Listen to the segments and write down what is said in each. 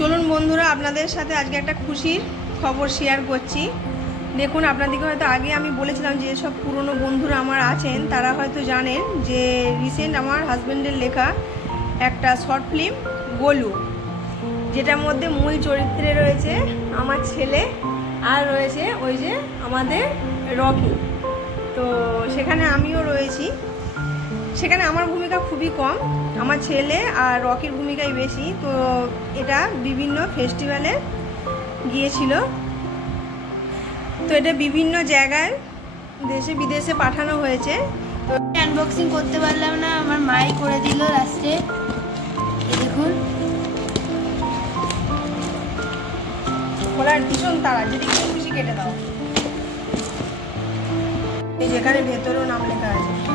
চলুন বন্ধুরা, আপনাদের সাথে আজকে একটা খুশির খবর শেয়ার করছি। দেখুন, আপনাদেরকে হয়তো আগে আমি বলেছিলাম যে সব পুরনো বন্ধুরা আমার আছেন, তারা হয়তো জানেন যে রিসেন্ট আমার হাজব্যান্ডের লেখা একটা শর্ট ফিল্ম গোলু, যেটার মধ্যে মূল চরিত্রে রয়েছে আমার ছেলে আর রয়েছে ওই যে আমাদের রকি। তো সেখানে আমিও রয়েছি। সেখানে আমার ভূমিকা খুবই কম। আমার ছেলে আর রকির ভূমিকাই বেশি। তো এটা বিভিন্ন ফেস্টিভ্যালে গিয়েছিল। তো এটা বিভিন্ন জায়গায় দেশে বিদেশে পাঠানো হয়েছে। তো আনবক্সিং করতে পারলাম না, আমার মাই করে দিল লাস্টে দেখুন। খোলার ভীষণ তারা, যদি খুশি কেটে দাও। এই যেখানে ভেতরেও নাম লেখা আছে।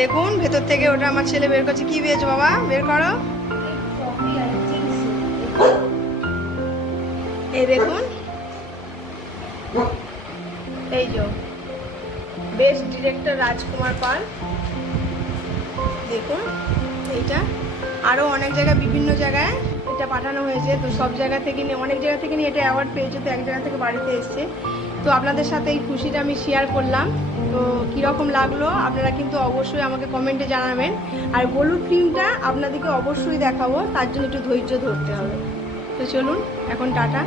দেখুন, ভেতর থেকে ওটা আমার ছেলে বের করছে। কি পেয়েছ বাবা? বের করো। এই দেখুন। এই যে বেস্ট ডিরেক্টর রাজকুমার পাল। দেখুন, এইটা। আরও অনেক জায়গায়, বিভিন্ন জায়গায় এটা পাঠানো হয়েছে। তো সব জায়গা থেকে নিয়ে, অনেক জায়গা থেকে নিয়ে এটা অ্যাওয়ার্ড পেয়েছে। তো এক জায়গা থেকে বাড়িতে এসছে। তো আপনাদের সাথে এই খুশিটা আমি শেয়ার করলাম। তো কীরকম লাগল? আপনারা কিন্তু অবশ্যই আমাকে কমেন্টে জানাবেন। আর হলুদ ক্রিমটা আপনাদেরকে অবশ্যই দেখাবো, তার জন্য একটু ধৈর্য ধরতে হবে। তো চলুন, এখন টাটা।